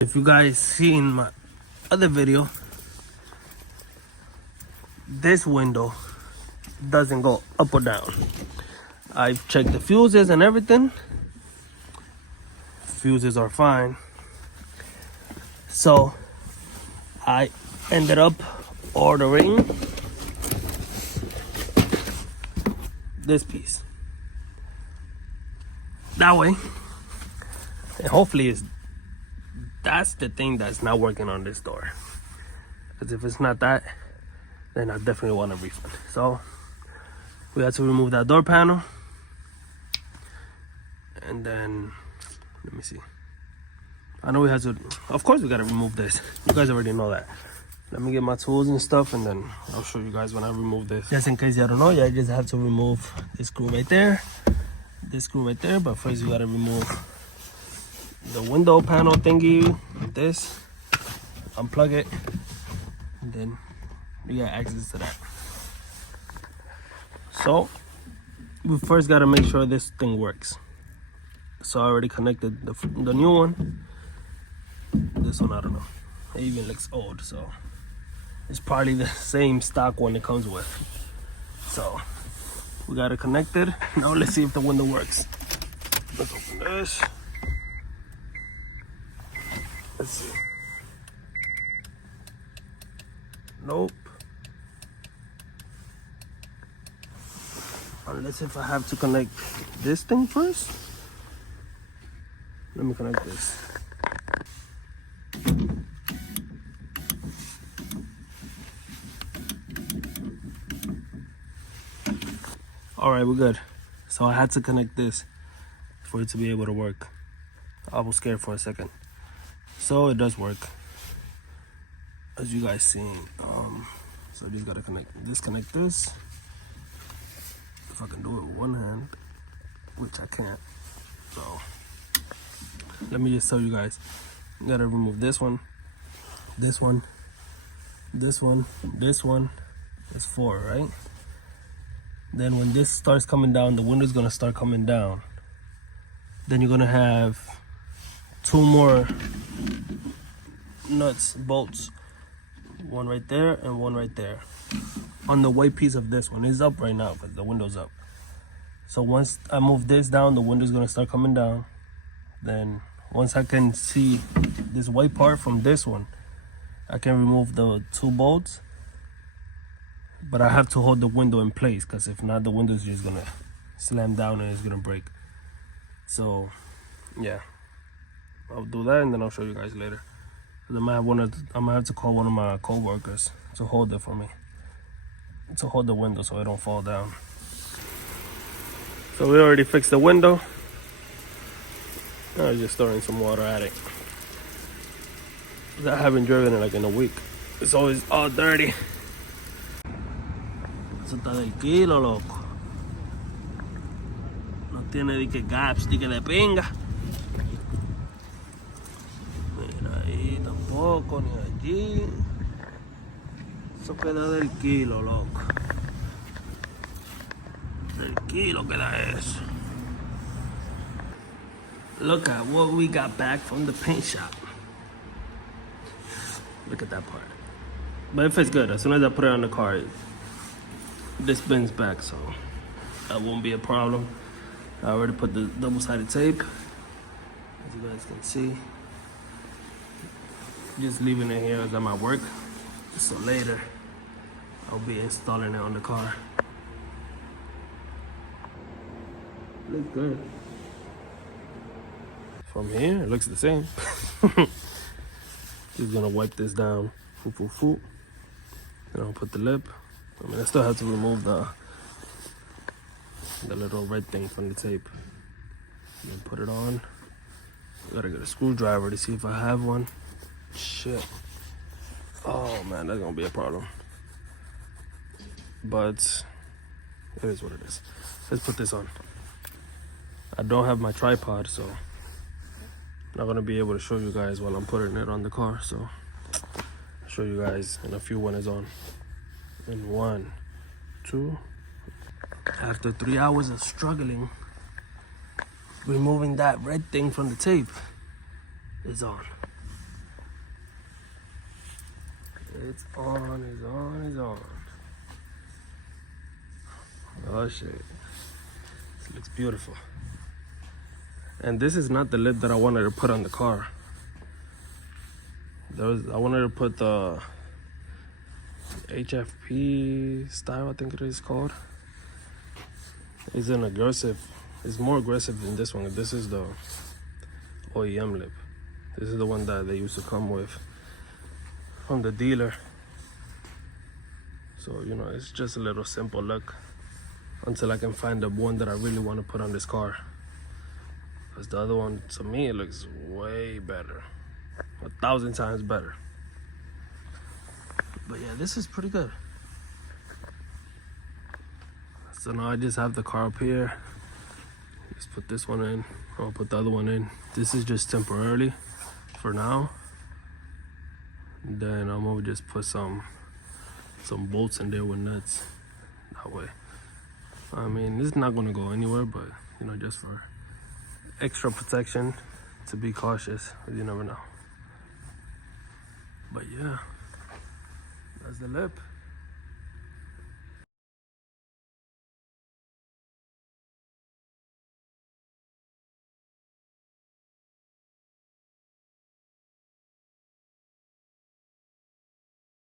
If you guys seen my other video, this window doesn't go up or down. I've checked the fuses and everything. Fuses are fine. So I ended up ordering this piece. That way, and hopefully that's the thing that's not working on this door. Because if it's not that, then I definitely want a refund. So we had to remove that door panel. And then, let me see. I know we had to, of course we gotta remove this. You guys already know that. Let me get my tools and stuff, and then I'll show you guys when I remove this. Just in case you don't know, you just have to remove this screw right there, this screw right there. But first you gotta remove the window panel thingy, this, unplug it, and then you got access to that. So we first gotta make sure this thing works. So I already connected the new one. This one, I don't know. It even looks old, so it's probably the same stock one it comes with. So we got it connected. Now let's see if the window works. Let's open this. Let's see. Nope. Unless if I have to connect this thing first. Let me connect this. All right, we're good. So I had to connect this for it to be able to work. I was scared for a second. So it does work, as you guys seen. So I just gotta disconnect this. If I can do it with one hand, which I can't. So let me just tell you guys. You gotta remove this one, this one, this one, this one. That's 4, right? Then when this starts coming down, the window's gonna start coming down. Then you're gonna have 2 more nuts, bolts. One right there and one right there. On the white piece of this one. It's up right now because the window's up. So once I move this down, the window's gonna start coming down. Then once I can see this white part from this one, I can remove the 2 bolts. But I have to hold the window in place, because if not, the window's just gonna slam down and it's gonna break. So yeah, I'll do that and then I'll show you guys later. I might have to call one of my co-workers to hold it for me, to hold the window so it don't fall down. So we already fixed the window. Now I'm just throwing some water at it. I haven't driven it like in a week. It's always all dirty. Eso está del kilo, loco. No tiene ni que gaps, ni que de pinga. Mira ahí tampoco, ni allí. Eso queda del kilo, loco. Del kilo queda eso. Look at what we got back from the paint shop. Look at that part. But it fits good. As soon as I put it on the car, this bends back, so that won't be a problem. I already put the double-sided tape, as you guys can see. Just leaving it here as I'm at work, so later I'll be installing it on the car. Looks good. From here, it looks the same. Just gonna wipe this down. Then I'll put the lip. I mean, I still have to remove the little red thing from the tape. And then put it on. I gotta get a screwdriver to see if I have one. Shit. Oh man, that's gonna be a problem. But it is what it is. Let's put this on. I don't have my tripod, so I'm not gonna be able to show you guys while I'm putting it on the car. So I'll show you guys in a few when it's on. And 1, 2. After 3 hours of struggling, removing that red thing from the tape, it's on. It's on, it's on, it's on. Oh shit. This looks beautiful. And this is not the lip that I wanted to put on the car. I wanted to put the HFP style, I think it is called. It's an aggressive, it's more aggressive than this one. This is the OEM lip. This is the one that they used to come with from the dealer. So, you know, it's just a little simple look until I can find the one that I really want to put on this car. Because the other one, to me, it looks way better. 1,000 times better. But yeah, this is pretty good. So now I just have the car up here. Just put this one in. I'll put the other one in. This is just temporarily for now. And then I'm gonna just put some bolts in there with nuts. That way. I mean, this is not gonna go anywhere, but you know, just for extra protection, to be cautious, you never know. But yeah, that's the lip.